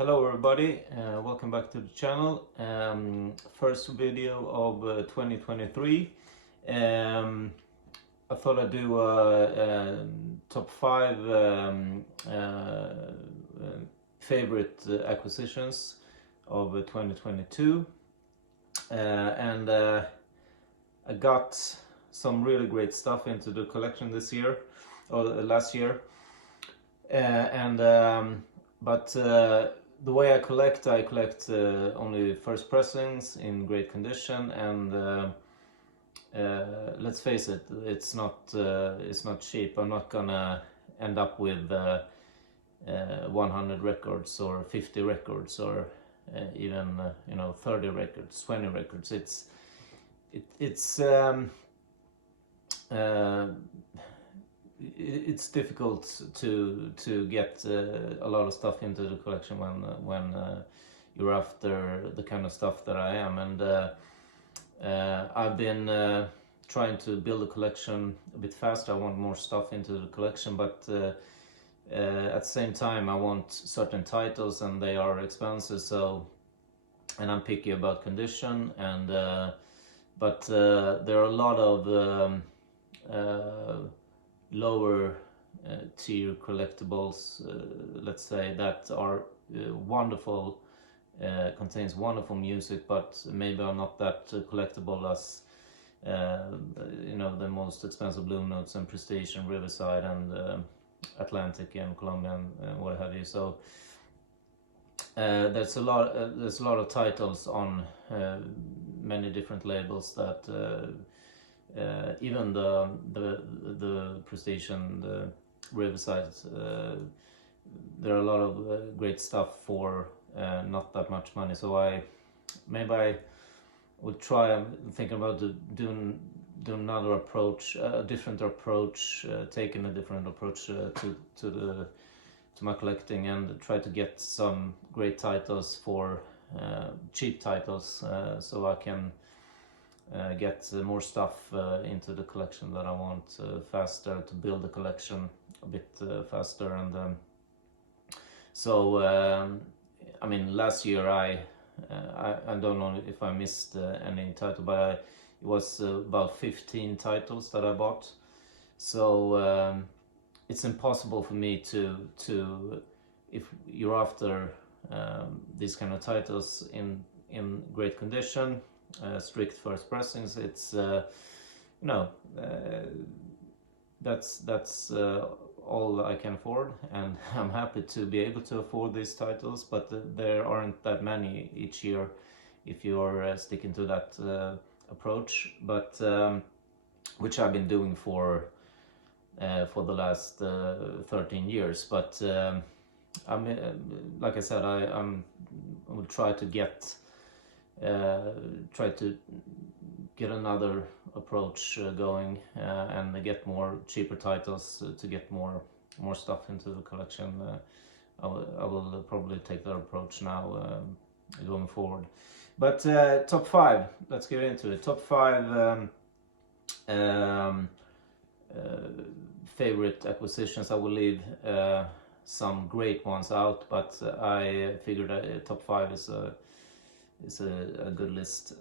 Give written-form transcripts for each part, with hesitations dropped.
Hello everybody, welcome back to the channel. First video of 2023. I thought I'd do a top 5 favorite acquisitions of 2022. I got some really great stuff into the collection this year, or last year. But the way I collect only first pressings in great condition, and let's face it, it's not cheap. I'm not gonna end up with 100 records or 50 records or even 30 records, 20 records. It's difficult to get a lot of stuff into the collection when you're after the kind of stuff that I am, and I've been trying to build a collection a bit faster. I want more stuff into the collection, but at the same time I want certain titles and they are expensive, and I'm picky about condition, and but there are a lot of lower tier collectibles, let's say, that are wonderful, contains wonderful music, but maybe are not that collectible as the most expensive Blue Notes and Prestige and Riverside and Atlantic and Colombian and what have you. So there's a lot of titles on many different labels that even the Prestige and the Riverside, there are a lot of great stuff for not that much money. So I would try. I'm thinking about doing another approach, a different approach, taking a different approach to my collecting, and try to get some great titles for cheap titles, so I can get more stuff into the collection that I want faster, to build the collection a bit faster. And I mean, last year I don't know if I missed any title, but it was about 15 titles that I bought. So it's impossible for me to if you're after these kind of titles in great condition, strict first pressings, it's that's all I can afford, and I'm happy to be able to afford these titles, but there aren't that many each year if you're sticking to that approach, but which I've been doing for the last 13 years. But I mean, like I said, I will try to get another approach going, and get more cheaper titles to get more stuff into the collection. I will probably take that approach now going forward. But top 5, let's get into it. Top 5 favorite acquisitions. I will leave some great ones out, but I figured top 5 is a good list.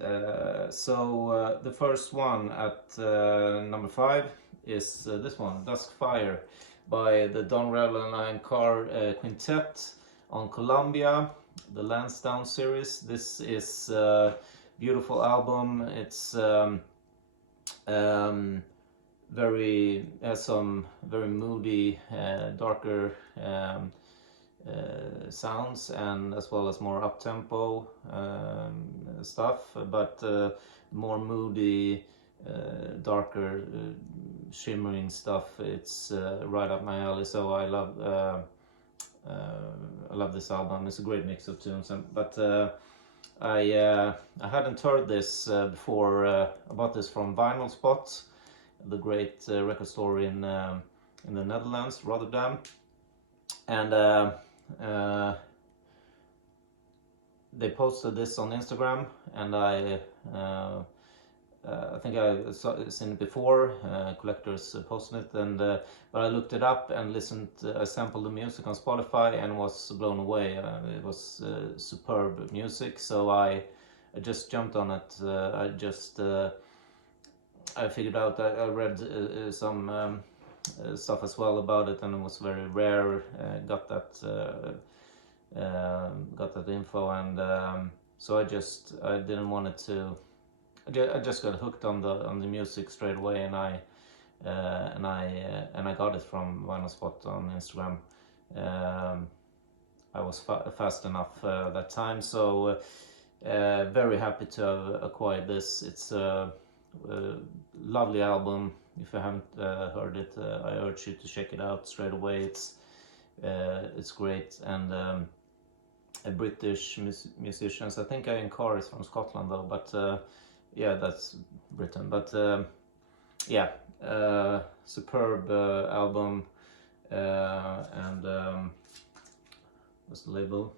So the first one at number 5 is this one, Dusk Fire, by the Don Ravel and Carr Quintet on Columbia, the Lansdowne series. This is a beautiful album. It's has some very moody, darker sounds, and as well as more up-tempo stuff, but more moody, darker, shimmering stuff. It's right up my alley, so I love this album. It's a great mix of tunes, but I hadn't heard this before. I bought this from Vinyl Spot, the great record store in the Netherlands, Rotterdam, and they posted this on Instagram, and I I think I seen it before. Collectors posted it, and but I looked it up and listened. I sampled the music on Spotify and was blown away. It was superb music, so I just jumped on it. I figured out. I read some stuff as well about it, and it was very rare. Got that info, and so I didn't want it to. I just got hooked on the music straight away, and I got it from Vinyl Spot on Instagram. I was fast enough that time, so very happy to have acquired this. It's a lovely album. If you haven't heard it, I urge you to check it out straight away. It's great, and British musicians. I think Ian Carr is from Scotland though, but yeah, that's Britain. But yeah, superb album, and what's the label?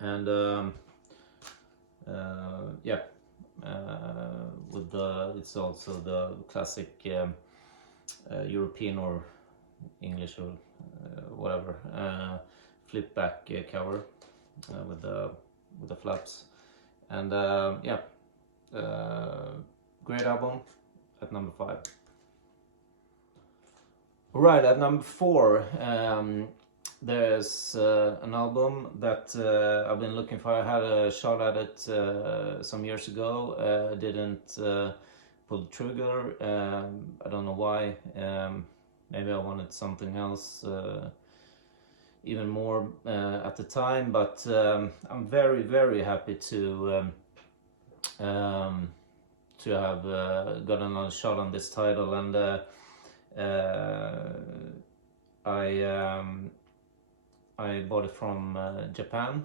And yeah, it's also the classic European or English or whatever flip back cover with the flaps, and yeah, great album at number 5. Right, at number 4, there's an album that I've been looking for. I had a shot at it some years ago. Didn't pull the trigger. I don't know why. Maybe I wanted something else even more at the time. But I'm very, very happy to have gotten another shot on this title, and I bought it from Japan,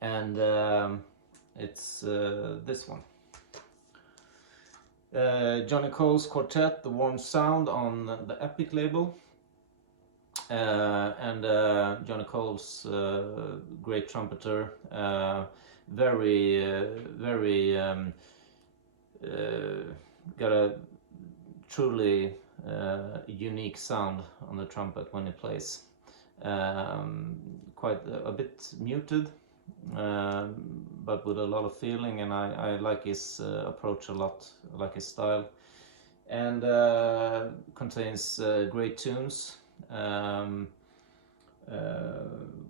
and it's this one. Johnny Cole's Quartet, The Warm Sound, on the Epic label. And Johnny Cole's great trumpeter, very got a truly unique sound on the trumpet when he plays. Quite a bit muted, but with a lot of feeling, and I like his approach a lot. I like his style, and contains great tunes,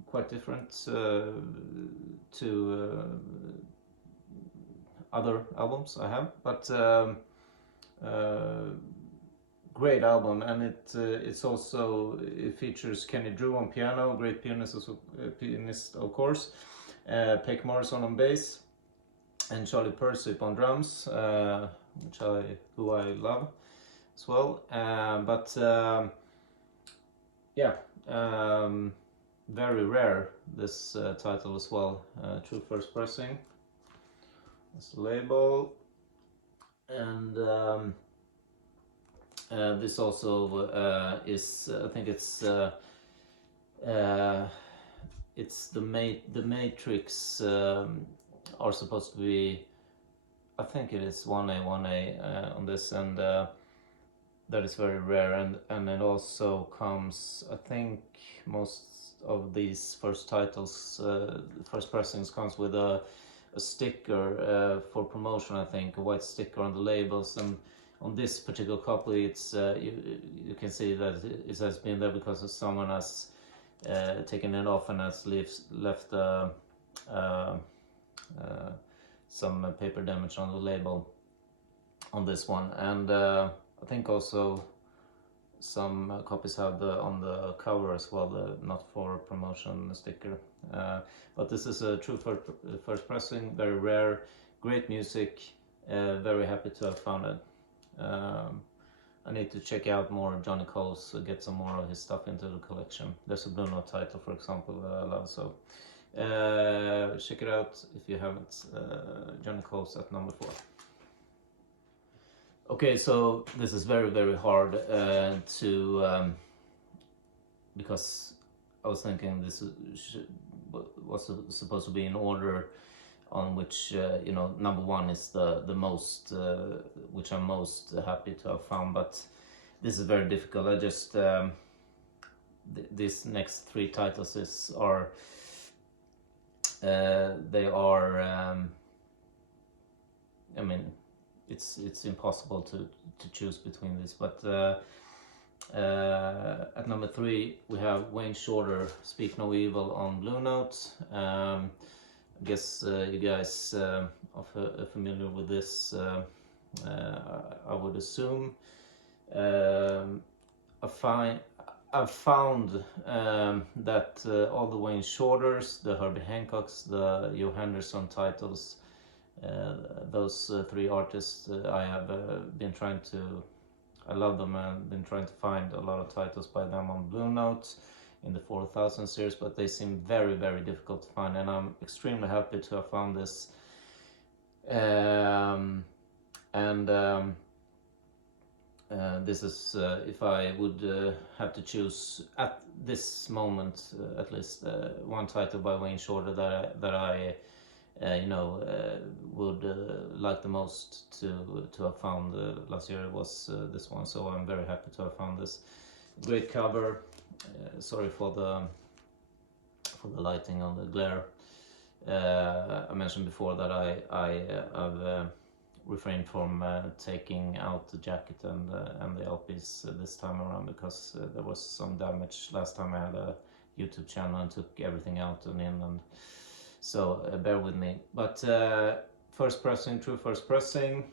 quite different to other albums I have, but great album. And it features Kenny Drew on piano, great pianist of course, Peck Morrison on bass, and Charlie Persip on drums, who I love as well. But yeah, very rare, this title as well. True first pressing. That's the label, and this also is, I think it's the Matrix are supposed to be, I think it is 1A on this, and that is very rare, and it also comes, I think most of these first titles, first pressings, comes with a sticker for promotion. I think a white sticker on the labels, and on this particular copy, it's you can see that it has been there because someone has taken it off and has left some paper damage on the label on this one, and I think also some copies have on the cover as well, the not for promotion sticker. But this is a true first pressing, very rare, great music. Very happy to have found it. I need to check out more Johnny Cole's, get some more of his stuff into the collection. There's a Blue Note title, for example, I love, so check it out if you haven't. Johnny Cole's at number 4. Okay, so this is very, very hard to because I was thinking this was supposed to be in order. on which number one is the most which I'm most happy to have found, but this is very difficult. I just these next three titles are they are I mean, it's impossible to choose between these, but at number 3 we have Wayne Shorter, Speak No Evil on Blue Note. I guess you guys are familiar with this, I would assume. I've found that all the Wayne Shorters, the Herbie Hancocks, the Joe Henderson titles, those 3 artists, I have been trying to, I love them and been trying to find a lot of titles by them on Blue Note in the 4000 series, but they seem very, very difficult to find, and I'm extremely happy to have found this. This is if I would have to choose at this moment, at least one title by Wayne Shorter that I would like the most to have found last year, was this one. So I'm very happy to have found this. Great cover. Sorry for the lighting on the glare. I mentioned before that I've refrained from taking out the jacket and the LPs this time around, because there was some damage last time I had a YouTube channel and took everything out and in, and so bear with me. But first pressing, true first pressing,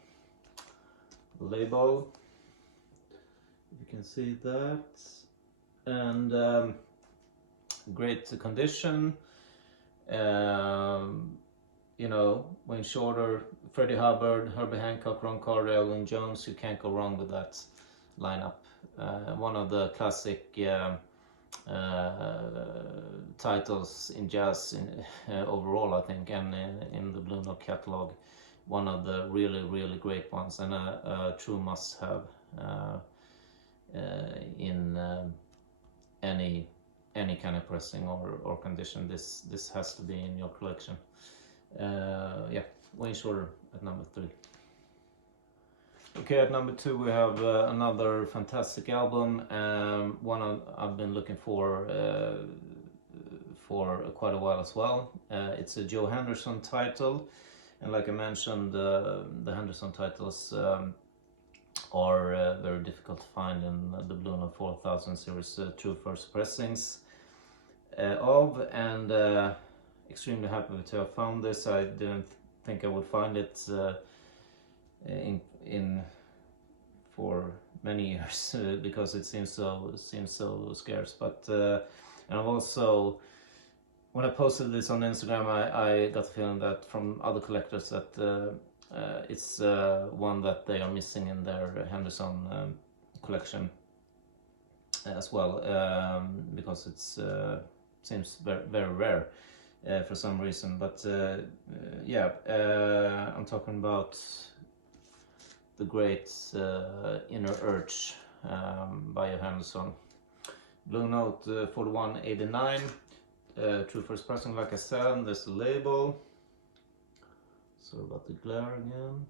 label, if you can see that, and great condition. Wayne Shorter, Freddie Hubbard, Herbie Hancock, Ron Carter, Elvin Jones, you can't go wrong with that lineup. One of the classic titles in jazz overall, I think, and in the Blue Note catalog, one of the really, really great ones, and a true must-have in any kind of pressing or condition. This has to be in your collection. Wayne Shorter at number 3. Okay, at number 2 we have another fantastic album, one I've been looking for quite a while as well. It's a Joe Henderson title, and like I mentioned, the Henderson titles are very difficult to find in the Blue Note 4000 series true first pressings of, and extremely happy to have found this. I didn't think I would find it in for many years because it seems so scarce. But and I've also, when I posted this on Instagram, I got the feeling that from other collectors that it's one that they are missing in their Henderson collection as well, because it's seems very, very rare for some reason. But I'm talking about the great Inner Urge by Henderson. Blue Note 4189, true first pressing, like I said. There's the label. Sorry about the glare again.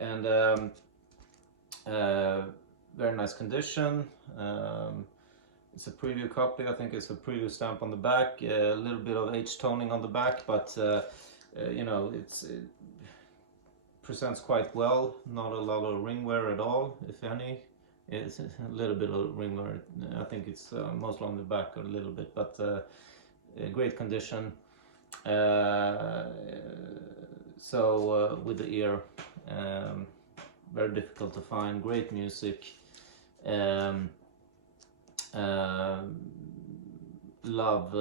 And very nice condition. It's a preview copy. I think it's a preview stamp on the back. A little bit of H-toning on the back, but it presents quite well. Not a lot of ring wear at all, if any. It's a little bit of ring wear. I think it's mostly on the back a little bit, but great condition. So with the ear, very difficult to find. Great music. Love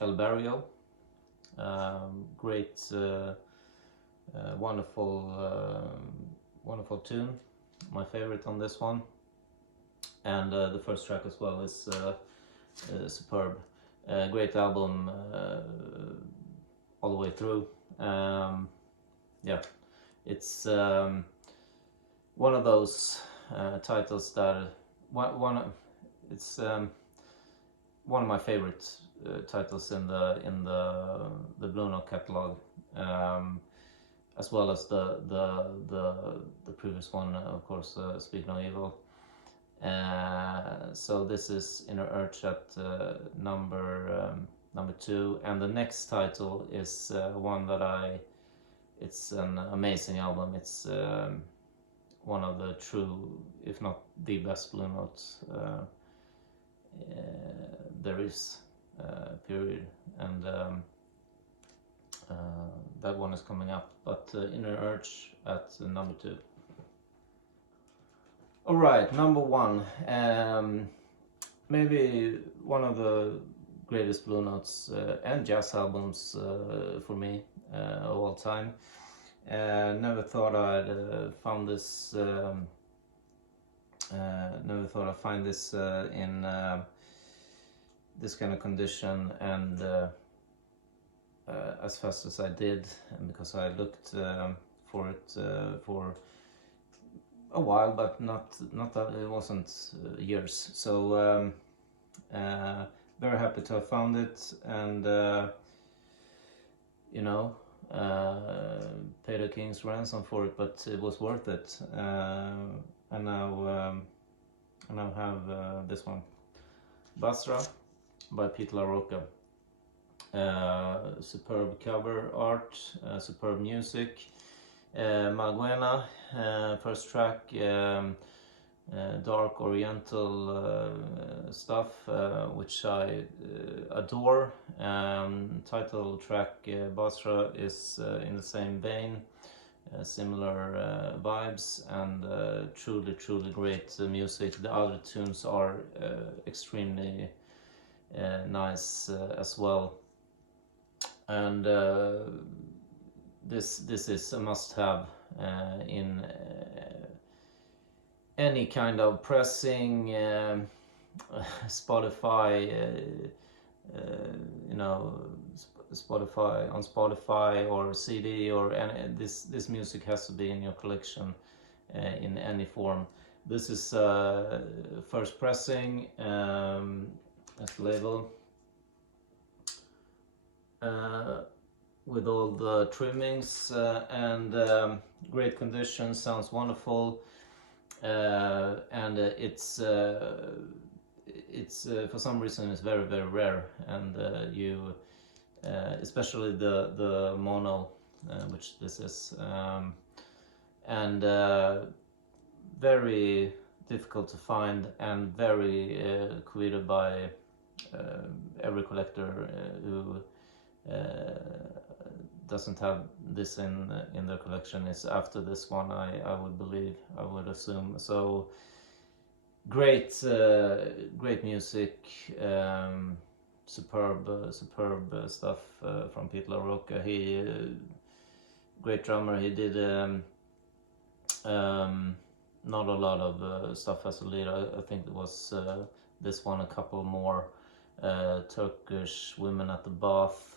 El Barrio. Great, wonderful tune. My favorite on this one, and the first track as well is superb. Great album all the way through. It's one of those titles that one of my favorite titles in the Blue Note catalog, as well as the previous one, of course, Speak No Evil. So this is Inner Urge at number 2, and the next title is one that it's an amazing album. It's one of the true, if not the best Blue Notes there is, period. And that one is coming up, but Inner Urge at number 2. Alright, number 1, maybe one of the greatest Blue Notes and jazz albums for me of all time. Never thought I'd found this. Never thought I'd find this in this kind of condition, and as fast as I did, and because I looked for it for a while, but not that it wasn't years. So very happy to have found it, and you know, paid a king's ransom for it, but it was worth it. And now have this one, Basra by Pete Larocca. Superb cover art, superb music. Malaguena, first track, dark oriental stuff, which I adore. Title track Basra is in the same vein, similar vibes, and truly great music. The other tunes are extremely nice as well, and this is a must-have in any kind of pressing, Spotify, you know, Spotify on Spotify or CD or any. This music has to be in your collection in any form. This is first pressing at the label. With all the trimmings and great condition, sounds wonderful, and it's for some reason it's very rare, and you especially the mono, which this is, and very difficult to find, and very coveted by every collector who doesn't have this in their collection is after this one, I would believe, I would assume. So great music, superb stuff from Pete Larocca. He great drummer. He did not a lot of stuff as a lead. I think it was this one, a couple more. Turkish Women at the Bath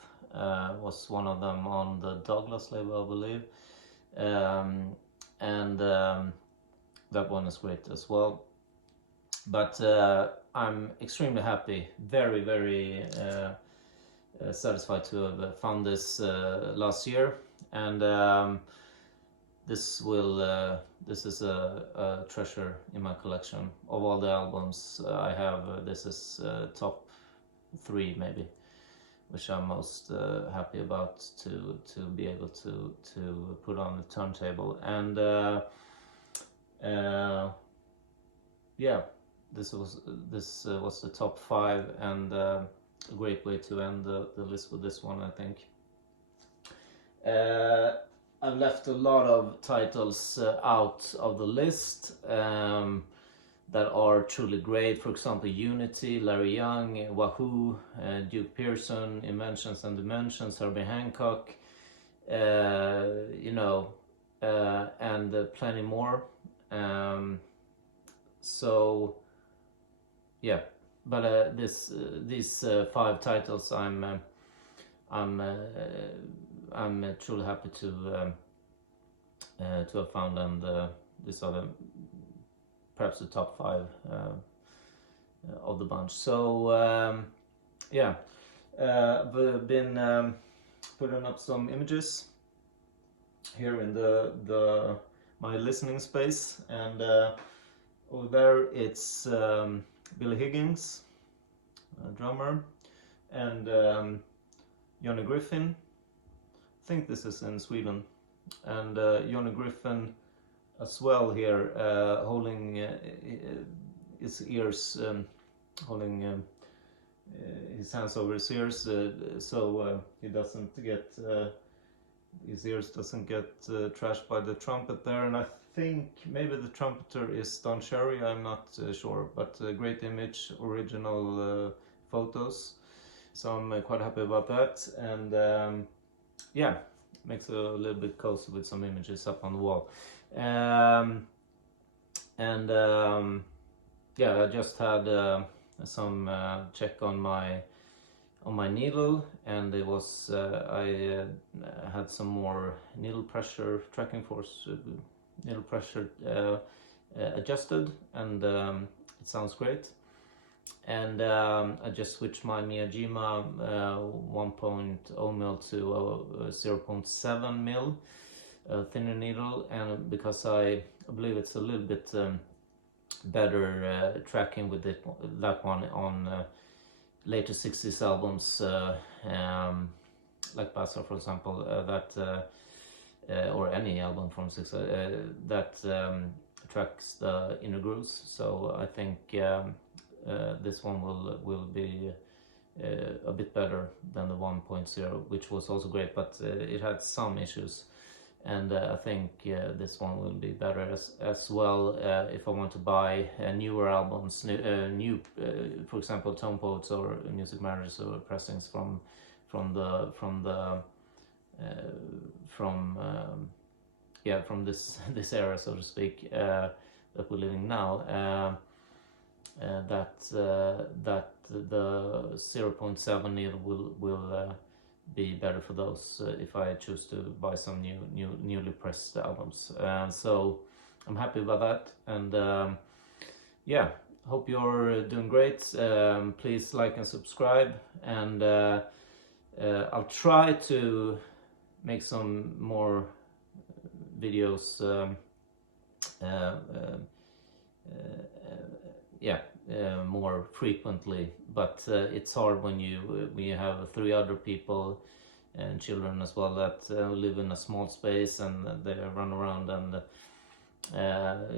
was one of them on the Douglas label, I believe, and that one is great as well. But I'm extremely happy, very satisfied to have found this last year, and this is a treasure in my collection. Of all the albums I have, this is top 3 maybe, which I'm most happy about to be able to put on the turntable. And yeah, this was the top 5, and a great way to end the list with this one, I think. I've left a lot of titles out of the list that are truly great. For example, Unity, Larry Young, Wahoo, Duke Pearson, Inventions and Dimensions, Herbie Hancock, you know, and plenty more. So yeah, but these 5 titles I'm truly happy to have found, and these are perhaps the top 5 of the bunch. So yeah, we've been putting up some images here in the my listening space, and over there it's Billy Higgins, drummer, and Johnny Griffin. I think this is in Sweden, and Johnny Griffin as well here, holding his ears, holding his hands over his ears, so he doesn't get his ears doesn't get trashed by the trumpet there. And I think maybe the trumpeter is Don Cherry, I'm not sure, but great image, original photos, so I'm quite happy about that. And yeah, makes it a little bit cozy with some images up on the wall. Yeah, I just had some check on my needle, and it was I had some more needle pressure, tracking force, needle pressure adjusted, and it sounds great. And I just switched my Miyajima 1.0 mil to 0.7 mil thinner needle, and because I believe it's a little bit better tracking with that one on later 60s albums, like Bazaar, for example, or any album from 60s that tracks the inner grooves. So I think this one will be a bit better than the 1.0, which was also great, but it had some issues. And I think this one will be better as well if I want to buy newer albums, new, for example, Tone Poets or Music Matters or pressings from this era, so to speak, that we're living now. That the 0.7 needle will be better for those if I choose to buy some newly pressed albums. So I'm happy about that, and yeah, hope you're doing great. Please like and subscribe, and I'll try to make some more videos more frequently, but it's hard when you have 3 other people and children as well that live in a small space and they run around, and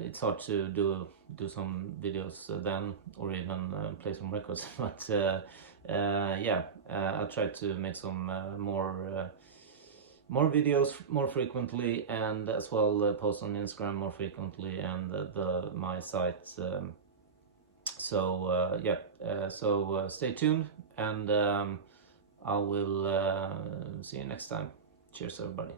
it's hard to do some videos then, or even play some records. But yeah, I'll try to make some more videos more frequently, and as well post on Instagram more frequently, and my site. So stay tuned, and I will see you next time. Cheers, everybody.